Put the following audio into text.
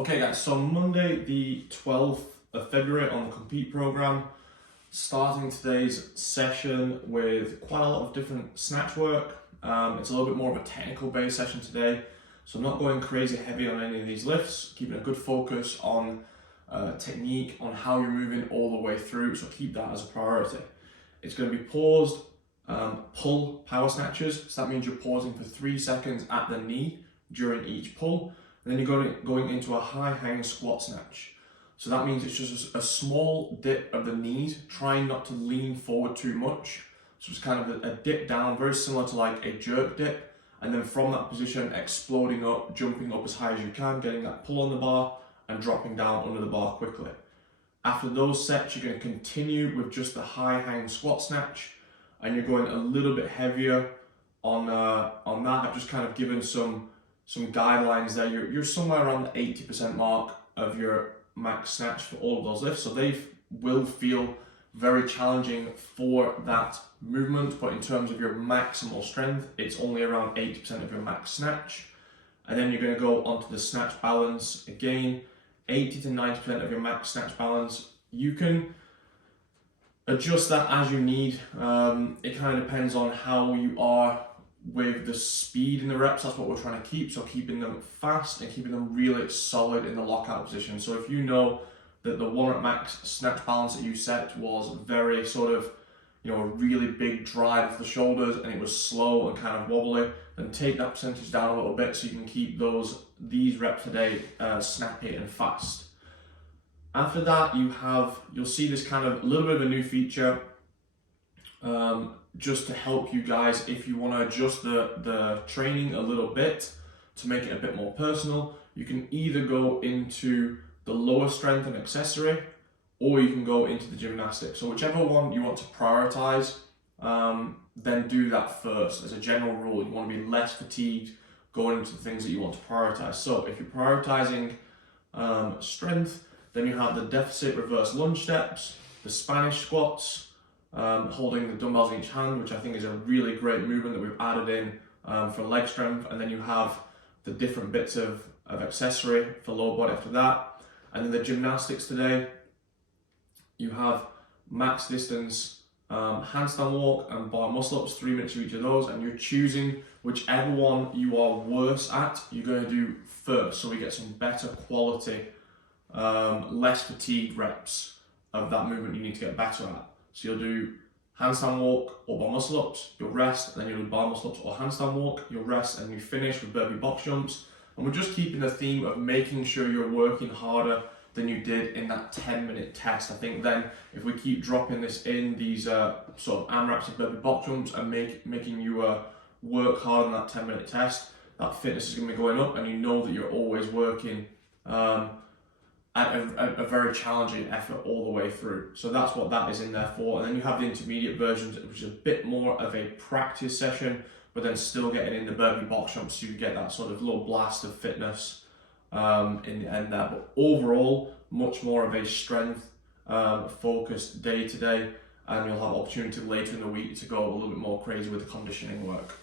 Okay guys, so Monday the 12th of February on the Compete program, starting today's session with quite a lot of different snatch work. It's a little bit more of a technical based session today, so I'm not going crazy heavy on any of these lifts, keeping a good focus on technique, on how you're moving all the way through, so keep that as a priority. It's going to be paused pull power snatches, so that means you're pausing for 3 seconds at the knee during each pull. And then you're going into a high hang squat snatch. So that means it's just a small dip of the knees, trying not to lean forward too much. So it's kind of a dip down, very similar to like a jerk dip. And then from that position, exploding up, jumping up as high as you can, getting that pull on the bar and dropping down under the bar quickly. After those sets, you're going to continue with just the high hang squat snatch. And you're going a little bit heavier on that. I've just kind of given some guidelines there. You're somewhere around the 80% mark of your max snatch for all of those lifts, so they will feel very challenging for that movement, but in terms of your maximal strength, it's only around 80% of your max snatch. And then you're going to go onto the snatch balance again, 80 to 90% of your max snatch balance. You can adjust that as you need. It kind of depends on how you are with the speed in the reps. That's what we're trying to keep, so keeping them fast and keeping them really solid in the lockout position. So if you know that the 1 rep max snatch balance that you set was very sort of, a really big drive of the shoulders and it was slow and kind of wobbly, then take that percentage down a little bit so you can keep these reps today snappy and fast. After that, you'll see this kind of a little bit of a new feature, just to help you guys if you want to adjust the training a little bit to make it a bit more personal. You can either go into the lower strength and accessory, or you can go into the gymnastics. So whichever one you want to prioritize, then do that first. As a general rule, you want to be less fatigued going into the things that you want to prioritize. So if you're prioritizing strength, then you have the deficit reverse lunge steps, the Spanish squats, holding the dumbbells in each hand, which I think is a really great movement that we've added in for leg strength. And then you have the different bits of accessory for lower body after that. And then the gymnastics today, you have max distance handstand walk and bar muscle ups, 3 minutes for each of those, and you're choosing whichever one you are worse at, you're going to do first, so we get some better quality, less fatigued reps of that movement you need to get better at. So you'll do handstand walk or bar muscle ups, you'll rest, and then you'll do bar muscle ups or handstand walk, you'll rest, and you finish with burpee box jumps. And we're just keeping the theme of making sure you're working harder than you did in that 10-minute test. I think then if we keep dropping this in, these sort of AMRAPs and burpee box jumps and making you work hard on that 10-minute test, that fitness is going to be going up, and you know that you're always working at a very challenging effort all the way through. So that's what that is in there for. And then you have the intermediate versions, which is a bit more of a practice session, but then still getting in the burpee box jumps, so you get that sort of little blast of fitness in the end there. But overall, much more of a strength focused day today, and you'll have opportunity later in the week to go a little bit more crazy with the conditioning work.